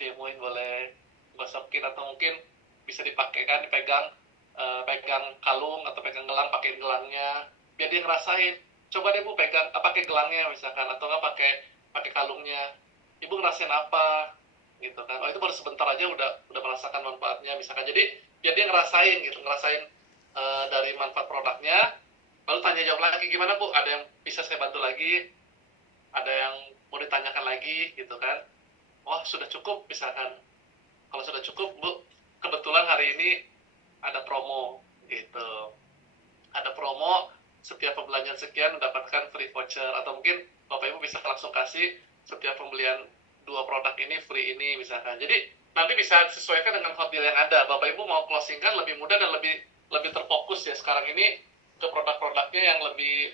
didemoin, boleh gosokin, atau mungkin bisa dipakai kan, pegang kalung atau pegang gelang, pakai gelangnya biar dia ngerasain. Coba deh Bu pegang pakai gelangnya misalkan, atau nggak pakai kalungnya, ibu ngerasain apa gitu kan. Oh itu baru sebentar aja udah merasakan manfaatnya misalkan. Jadi biar dia ngerasain gitu, dari manfaat produknya. Lalu tanya jawab lagi, gimana Bu, ada yang bisa saya bantu lagi, ada yang mau ditanyakan lagi gitu kan. Oh sudah cukup misalkan. Kalau sudah cukup Bu, kebetulan hari ini ada promo gitu, ada promo setiap pembelian sekian mendapatkan free voucher, atau mungkin Bapak Ibu bisa langsung kasih setiap pembelian 2 produk ini free ini misalkan. Jadi nanti bisa disesuaikan dengan hot deal yang ada. Bapak Ibu mau closing kan lebih mudah dan lebih terfokus ya sekarang ini ke produk-produknya yang lebih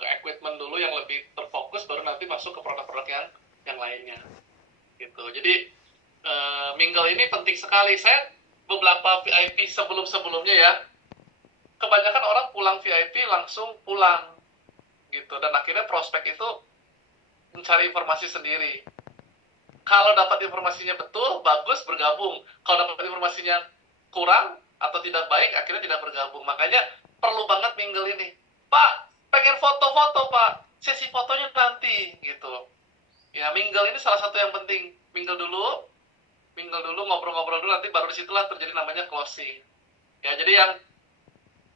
ke equipment dulu yang lebih terfokus, baru nanti masuk ke produk-produk yang lainnya gitu. Jadi mingle ini penting sekali. Saya beberapa VIP sebelumnya ya, kebanyakan orang pulang VIP langsung pulang gitu, dan akhirnya prospek itu mencari informasi sendiri. Kalau dapat informasinya betul, bagus, bergabung. Kalau dapat informasinya kurang atau tidak baik, akhirnya tidak bergabung. Makanya perlu banget mingle ini. Pak, pengen foto-foto Pak, sesi fotonya nanti gitu. Ya mingle ini salah satu yang penting. Mingle dulu, ngobrol-ngobrol dulu, nanti baru disitulah terjadi namanya closing. Ya jadi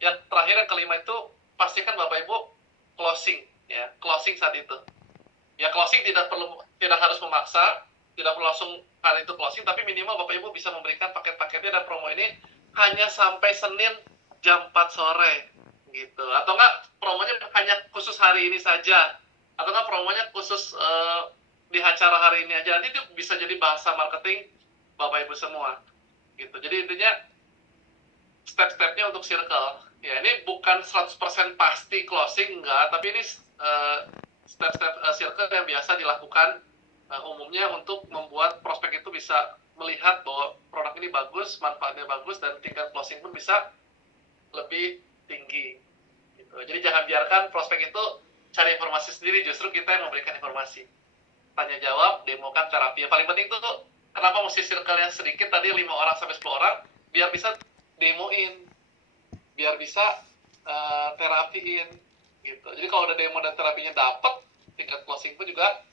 yang terakhir, yang kelima itu pastikan Bapak Ibu closing ya, closing saat itu. Ya closing tidak harus memaksa, tidak perlu langsung hari itu closing, tapi minimal Bapak Ibu bisa memberikan paket-paketnya dan promo ini hanya sampai Senin jam 4 sore gitu. Atau enggak promonya hanya khusus hari ini saja, atau enggak promonya khusus di acara hari ini aja. Nanti itu bisa jadi bahasa marketing Bapak Ibu semua gitu. Jadi intinya step-stepnya untuk circle ya, ini bukan 100% pasti closing, enggak, tapi ini step-step circle yang biasa dilakukan umumnya untuk membuat prospek itu bisa melihat bahwa produk ini bagus, manfaatnya bagus, dan tingkat closing pun bisa lebih tinggi gitu. Jadi jangan biarkan prospek itu cari informasi sendiri, justru kita yang memberikan informasi. Tanya jawab, demokan, terapi. Yang paling penting tuh kenapa mesti circle yang sedikit tadi, 5 orang sampai 10 orang, biar bisa demoin, biar bisa terapiin gitu. Jadi kalau udah demo dan terapinya dapat, tingkat closing pun juga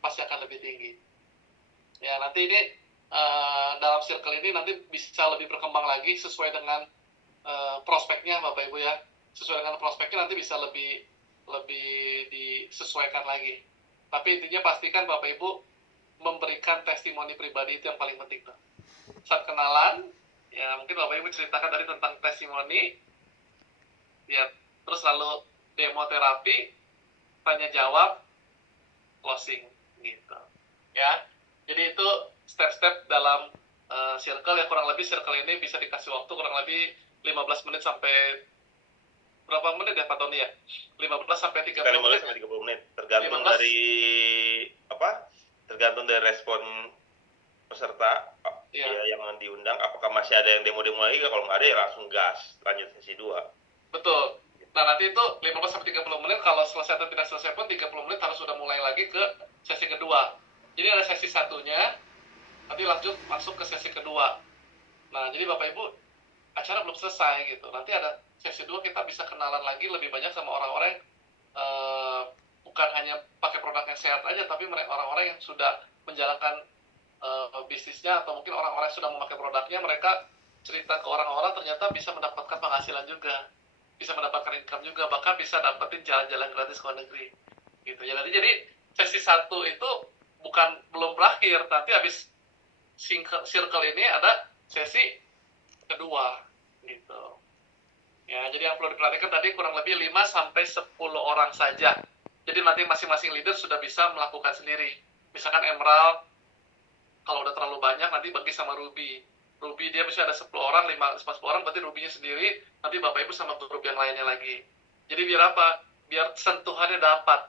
pasti akan lebih tinggi. Ya nanti ini dalam circle ini nanti bisa lebih berkembang lagi sesuai dengan prospeknya Bapak Ibu ya. Sesuai dengan prospeknya nanti bisa lebih disesuaikan lagi. Tapi intinya pastikan Bapak Ibu memberikan testimoni pribadi, itu yang paling penting tuh. Saat kenalan, ya mungkin Bapak Ibu ceritakan tadi tentang testimoni, ya terus lalu demo terapi, tanya jawab, closing gitu. Ya, jadi itu step-step dalam circle ya, kurang lebih circle ini bisa dikasih waktu kurang lebih 15 menit sampai berapa menit ya Pak Tony ya? 15 sampai 30 menit. 15 sampai 30 menit tergantung 15. Tergantung dari respon peserta ya, yang diundang, apakah masih ada yang demo lagi, kalau nggak ada ya langsung gas lanjut sesi 2. Betul. Nah nanti itu 15 sampai 30 menit, kalau selesai atau tidak selesai pun 30 menit harus sudah mulai lagi ke sesi kedua. Jadi ada sesi satunya, nanti lanjut masuk ke sesi kedua. Nah jadi Bapak Ibu, acara belum selesai gitu, nanti ada sesi 2, kita bisa kenalan lagi lebih banyak sama orang-orang yang bukan hanya pakai produk yang sehat aja, tapi orang-orang yang sudah menjalankan bisnisnya, atau mungkin orang-orang yang sudah memakai produknya, mereka cerita ke orang-orang ternyata bisa mendapatkan penghasilan juga, bisa mendapatkan income juga, bahkan bisa dapetin jalan-jalan gratis ke luar negeri gitu ya. Nanti jadi sesi 1 itu belum berakhir, nanti habis circle ini ada sesi kedua gitu ya. Jadi yang perlu diperhatikan tadi kurang lebih 5 sampai 10 orang saja. Jadi nanti masing-masing leader sudah bisa melakukan sendiri. Misalkan Emerald, kalau udah terlalu banyak nanti bagi sama Ruby dia bisa ada 10 orang, 5-10 orang, berarti Ruby-nya sendiri, nanti Bapak Ibu sama grup yang lainnya lagi. Jadi biar apa? Biar sentuhannya dapat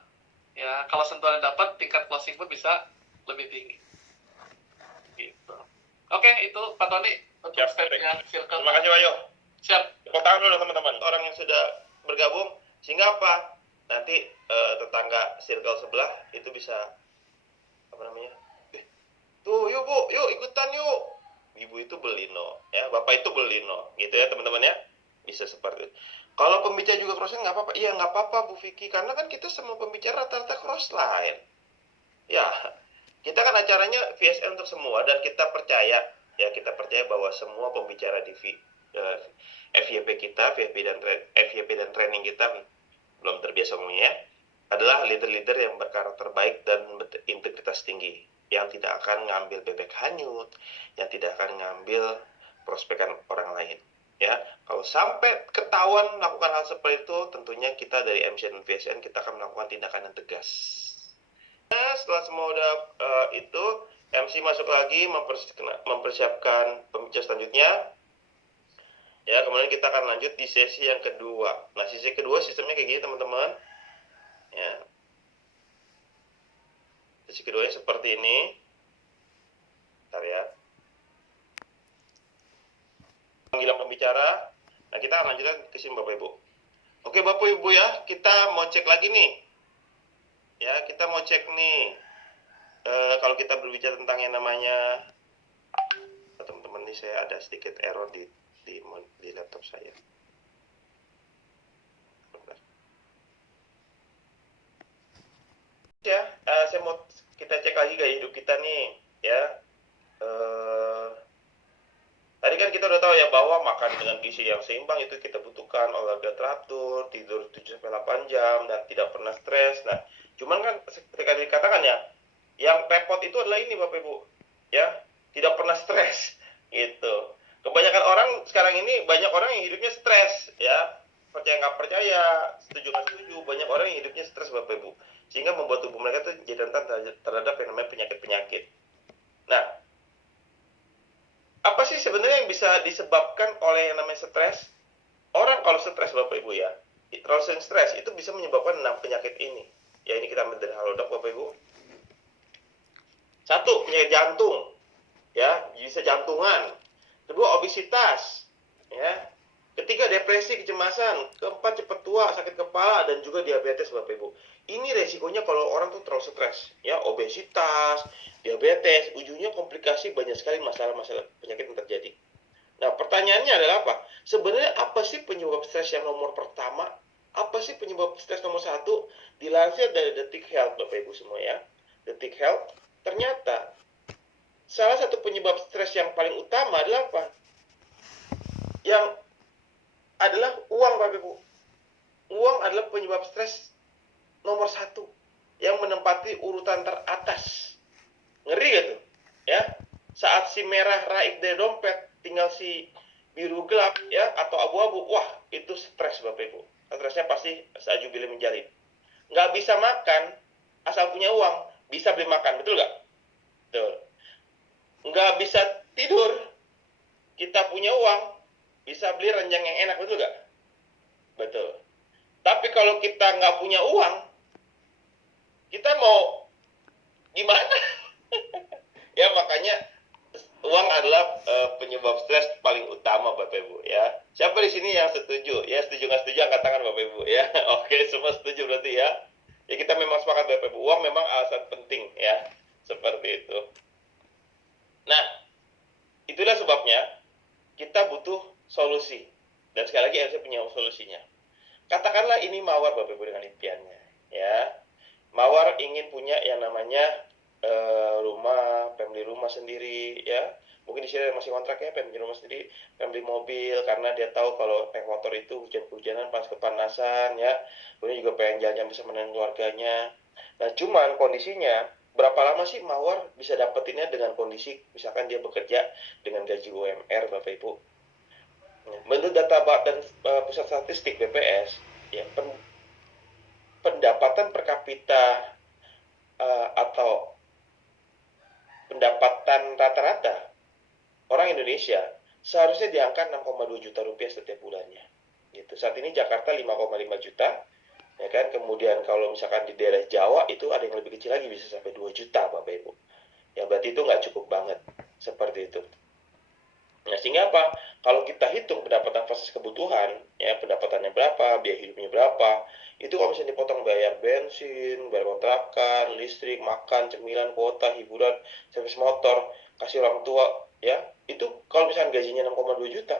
ya. Kalau sentuhannya dapat, tingkat closing pun bisa lebih tinggi gitu. Oke, itu Pak Tony untuk stepnya circle. Terima kasih Pak Yo. Siap. Tepuk tangan dulu teman-teman, orang yang sudah bergabung, sehingga apa? Nanti tetangga circle sebelah itu bisa tuh Bapak itu beli gitu ya teman-teman ya. Bisa seperti itu. Kalau pembicara juga cross-line nggak apa-apa. Iya nggak apa-apa Bu Vicky, karena kan kita semua pembicara rata-rata cross-line. Ya, kita kan acaranya VSN untuk semua dan kita percaya bahwa semua pembicara di FYP kita, FYP dan training kita belum terbiasa ngomongnya adalah leader-leader yang berkarakter baik dan berintegritas tinggi, yang tidak akan ngambil bebek hanyut, yang tidak akan ngambil prospekan orang lain. Ya, kalau sampai ketahuan melakukan hal seperti itu, tentunya kita dari MC dan VSN kita akan melakukan tindakan yang tegas. Nah, setelah semua udah itu, MC masuk lagi mempersiapkan pembicara selanjutnya. Ya, kemudian kita akan lanjut di sesi yang kedua. Nah, sesi kedua sistemnya kayak gini teman-teman. Ya. Sesi keduanya seperti ini. Bentar ya. Panggilan pembicara. Nah, kita akan lanjutkan ke sini Bapak Ibu. Oke Bapak Ibu ya, kita mau cek lagi nih. Ya, kita mau cek nih. Kalau kita berbicara tentang yang namanya, teman-teman nih saya ada sedikit error di laptop saya. Ya, saya mau kita cek lagi gaya hidup kita nih, ya. Tadi kan kita udah tahu ya bahwa makan dengan gizi yang seimbang itu kita butuhkan, olahraga teratur, tidur 7-8 jam dan tidak pernah stres. Nah, cuman kan ketika dikatakan ya, yang repot itu adalah ini Bapak Ibu, ya, tidak pernah stres, gitu. Kebanyakan orang sekarang ini, banyak orang yang hidupnya stres, ya, percaya nggak percaya, setuju nggak setuju, banyak orang yang hidupnya stres Bapak Ibu, sehingga membuat tubuh mereka tuh jadi rentan terhadap yang namanya penyakit-penyakit. Nah, apa sih sebenarnya yang bisa disebabkan oleh yang namanya stres? Orang kalau stres Bapak Ibu ya, terlalu sering stres itu bisa menyebabkan 6 penyakit ini. Ya, ini kita ambil dari Halodoc Bapak Ibu. 1, penyakit jantung, ya, bisa jantungan. 2, obesitas, ya. 3, depresi, kecemasan. 4, cepat tua, sakit kepala, dan juga diabetes Bapak Ibu. Ini resikonya kalau orang tuh terlalu stres, ya, obesitas, diabetes, ujungnya komplikasi, banyak sekali masalah-masalah penyakit yang terjadi. Nah, pertanyaannya adalah apa? Sebenarnya apa sih penyebab stres yang nomor pertama? Apa sih penyebab stres nomor 1? Dilansir dari Detik Health Bapak Ibu semua ya. Detik Health, ternyata salah satu penyebab stres yang paling utama adalah apa? Yang adalah uang Bapak Ibu. Uang adalah penyebab stres nomor 1 yang menempati urutan teratas. Ngeri gitu, ya. Saat si merah raib dari dompet, tinggal si biru gelap, ya, atau abu-abu, wah, itu stres Bapak Ibu. Stresnya pasti salju bila menjalin. Nggak bisa makan, asal punya uang, bisa beli makan, betul nggak? Betul. Nggak bisa tidur, kita punya uang, bisa beli ranjang yang enak, betul nggak? Betul. Tapi kalau kita nggak punya uang, kita mau gimana? Ya, makanya uang adalah penyebab stres paling utama Bapak Ibu ya. Siapa di sini yang setuju? Ya, setuju nggak setuju angkat tangan Bapak Ibu ya. Oke, semua setuju berarti ya. Ya, kita memang sepakat Bapak Ibu. Uang memang alasan penting ya. Seperti itu. Nah, itulah sebabnya kita butuh solusi. Dan sekali lagi saya punya solusinya. Katakanlah ini Mawar Bapak Ibu dengan impiannya ya. Mawar ingin punya yang namanya rumah, pengen beli rumah sendiri ya. Mungkin di sini masih kontrak ya, pengen beli rumah sendiri, pengen beli mobil karena dia tahu kalau naik motor itu hujan-hujanan, panas kepanasan ya. Kemudian juga pengen jalan-jalan bersama dengan keluarganya. Nah, cuman kondisinya berapa lama sih Mawar bisa dapetinnya dengan kondisi misalkan dia bekerja dengan gaji UMR Bapak Ibu. Menurut data dan pusat statistik BPS ya, pendapatan per kapita atau pendapatan rata-rata orang Indonesia seharusnya di angka 6,2 juta rupiah setiap bulannya. Gitu. Saat ini Jakarta 5,5 juta, ya kan? Kemudian kalau misalkan di daerah Jawa itu ada yang lebih kecil lagi bisa sampai 2 juta, Bapak Ibu. Ya berarti itu nggak cukup banget seperti itu. Nah, sehingga apa? Kalau kita hitung pendapatan versus kebutuhan, ya pendapatannya berapa, biaya hidupnya berapa, itu kalau misalnya dipotong bayar bensin, bayar kontrakan, listrik, makan, cemilan, kuota, hiburan, servis motor, kasih orang tua, ya, itu kalau misalnya gajinya 6,2 juta,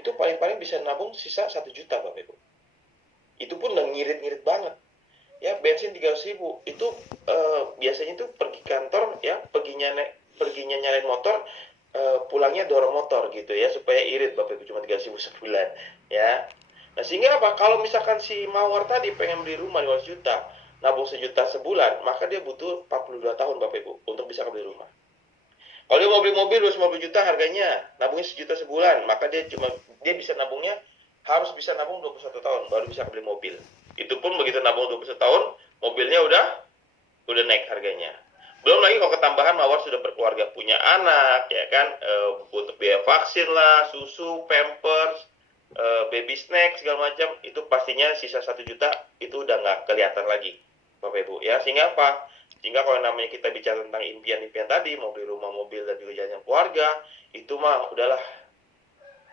itu paling-paling bisa nabung sisa 1 juta Bapak Ibu. Itu pun udah ngirit-ngirit banget. Ya, bensin 300.000 itu biasanya tuh pergi kantor ya, perginya nyalain motor, pulangnya dorong motor gitu ya, supaya irit Bapak Ibu, cuma 300.000 sebulan ya. Nah, sehingga apa? Kalau misalkan si Mawar tadi pengen beli rumah 500 juta, nabung 1 juta sebulan, maka dia butuh 42 tahun Bapak Ibu untuk bisa beli rumah. Kalau dia mau beli mobil 250 juta harganya, nabungnya 1 juta sebulan, maka dia bisa nabungnya harus bisa nabung 21 tahun baru bisa beli mobil. Itu pun begitu nabung 21 tahun, mobilnya udah naik harganya. Belum lagi kalau ketambahan Mawar sudah berkeluarga, punya anak, ya kan, butuh biaya vaksin lah, susu, pampers, baby snack segala macam, itu pastinya sisa 1 juta itu udah nggak kelihatan lagi, Bapak Ibu ya. Sehingga apa? Sehingga kalau namanya kita bicara tentang impian-impian tadi, mau beli rumah, mobil, dan juga jalan keluarga, itu mah udahlah,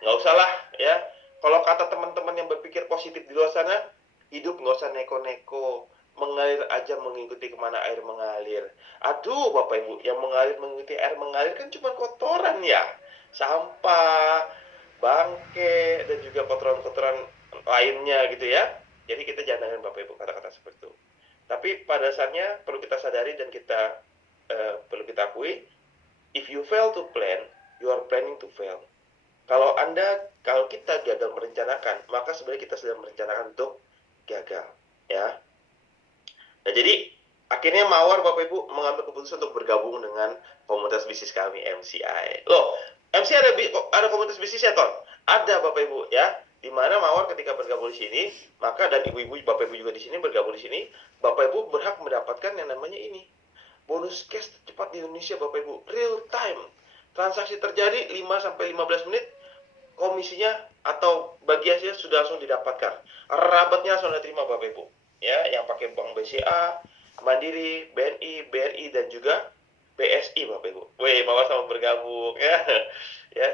nggak usah lah ya. Kalau kata teman-teman yang berpikir positif di luar sana, hidup nggak usah neko-neko, mengalir aja mengikuti kemana air mengalir. Aduh Bapak Ibu, yang mengalir mengikuti air mengalir kan cuma kotoran ya, sampah, bangke, dan juga kotoran-kotoran lainnya gitu ya. Jadi kita jangan dengan Bapak Ibu kata-kata seperti itu. Tapi pada dasarnya perlu kita sadari dan kita perlu kita akui, if you fail to plan, you are planning to fail. Kalau kita gagal merencanakan, maka sebenarnya kita sedang merencanakan untuk gagal, ya. Nah, jadi akhirnya Mawar Bapak Ibu mengambil keputusan untuk bergabung dengan komunitas bisnis kami MCI. Loh, MCI ada komunitas bisnisnya Ton? Ada Bapak Ibu ya. Di mana Mawar ketika bergabung di sini, maka dan ibu-ibu Bapak Ibu juga di sini bergabung di sini, Bapak Ibu berhak mendapatkan yang namanya ini. Bonus cash tercepat di Indonesia Bapak Ibu, real time. Transaksi terjadi 5 sampai 15 menit, komisinya atau bagiannya sudah langsung didapatkan. Rabatnya langsung diterima Bapak Ibu. Ya, yang pakai bank BCA, Mandiri, BNI, BRI, dan juga BSI Bapak Ibu. Wih, Mawar sama bergabung ya. Ya.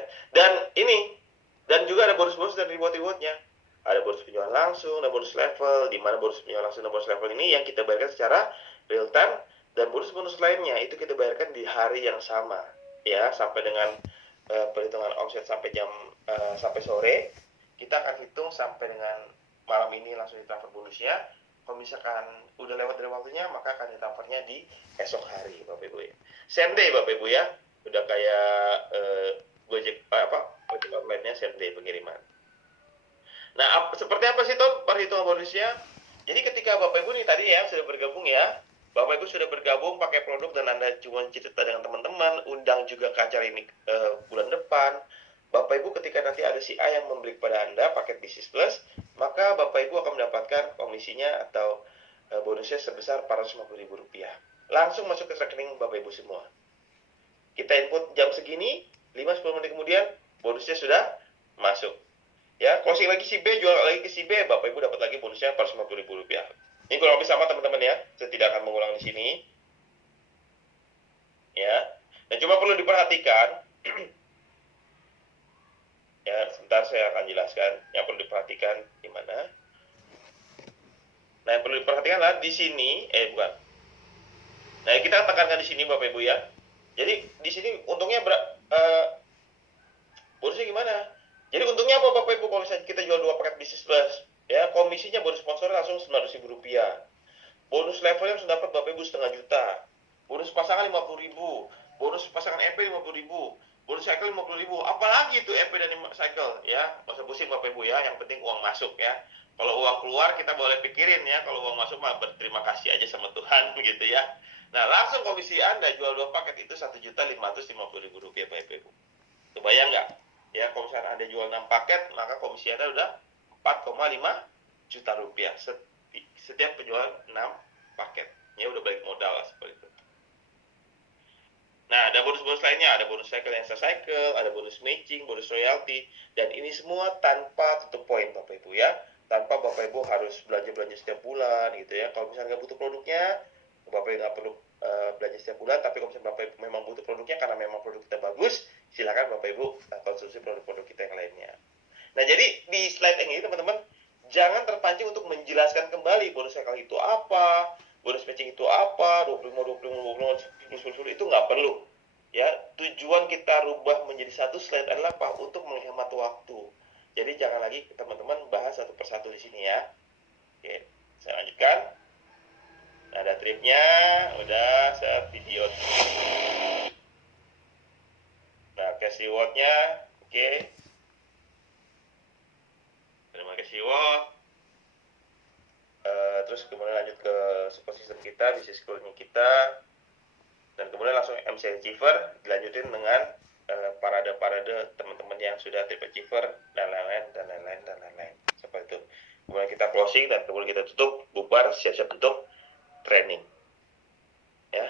Dan juga ada bonus-bonus dan reward-rewardnya. Ada bonus penjualan langsung, ada bonus level, di mana bonus penjualan langsung dan bonus level ini yang kita bayarkan secara real time, dan bonus-bonus lainnya itu kita bayarkan di hari yang sama ya, sampai dengan perhitungan omset sampai sampai sore. Kita akan hitung sampai dengan malam ini langsung ditransfer bonusnya. Kalau misalkan udah lewat dari waktunya, maka akan ditransfernya di esok hari Bapak Ibu ya. Same day Bapak Ibu ya. Udah kayak Gojek Gojek online-nya same day pengiriman. Nah, seperti apa sih Tom perhitungan bonusnya? Jadi ketika Bapak Ibu nih tadi ya sudah bergabung ya, Bapak Ibu sudah bergabung pakai produk dan Anda cuma cerita dengan teman-teman, undang juga ke acara ini bulan depan. Bapak Ibu ketika nanti ada si A yang membeli kepada Anda paket Business Plus, maka Bapak Ibu akan mendapatkan komisinya atau bonusnya sebesar Rp450.000. Langsung masuk ke rekening Bapak Ibu semua. Kita input jam segini, 5-10 menit kemudian bonusnya sudah masuk. Ya, closing lagi si B, jual lagi ke si B, Bapak Ibu dapat lagi bonusnya Rp450.000. Ini kurang lebih sama teman-teman ya. Saya tidak akan mengulang di sini. Ya. Dan cuma perlu diperhatikan. Ya, sebentar saya akan jelaskan yang perlu diperhatikan gimana. Nah, yang perlu diperhatikan adalah di sini, bukan. Nah, kita tekankan di sini Bapak Ibu ya. Jadi di sini untungnya bonusnya gimana? Jadi untungnya apa Bapak Ibu kalau misalnya kita jual 2 paket Business Plus? Ya, komisinya bonus sponsor langsung Rp900.000. Bonus levelnya langsung dapat Bapak Ibu 500.000. Bonus pasangan 50.000. Bonus pasangan EP 50.000. Bonus cycle 50.000. Apalagi itu EP dan cycle ya. Nggak usah pusing Bapak Ibu ya, yang penting uang masuk ya. Kalau uang keluar kita boleh pikirin ya, kalau uang masuk mah berterima kasih aja sama Tuhan gitu ya. Nah, langsung komisi Anda jual 2 paket itu Rp1.550.000 Bapak Ibu. Itu bayang nggak? Ya, kalau misalnya Anda jual 6 paket, maka komisi Anda udah Rp4,5 juta setiap penjualan 6 paket. Ya udah balik modal lah seperti itu. Nah, ada bonus-bonus lainnya, ada bonus cycle yang cycle, ada bonus matching, bonus royalty, dan ini semua tanpa tutup poin Bapak Ibu ya. Tanpa Bapak Ibu harus belanja-belanja setiap bulan gitu ya. Kalau misalnya nggak butuh produknya, Bapak Ibu nggak perlu belanja setiap bulan. Tapi kalau misalnya Bapak Ibu memang butuh produknya karena memang produk kita bagus, silakan Bapak Ibu konsumsi produk-produk kita yang lainnya. Nah, jadi di slide ini teman-teman, jangan terpancing untuk menjelaskan kembali bonus cycle itu apa, bonus matching itu apa, 25, 25, 25, 10, 10, 10, itu nggak perlu. Ya, tujuan kita rubah menjadi satu slide adalah apa? Untuk menghemat waktu. Jadi jangan lagi teman-teman bahas satu persatu di sini ya. Oke, saya lanjutkan. Nah, ada tripnya, udah saya video. Nah, cash rewardnya, oke. Terima kasih reward. Terus kemudian lanjut ke support system kita, business goal-nya kita, dan kemudian langsung MC achiever, dilanjutin dengan parade-parade teman-teman yang sudah trip achiever, dan lain-lain. Seperti itu. Kemudian kita closing, dan kemudian kita tutup, bubar, siap-siap untuk training. Ya.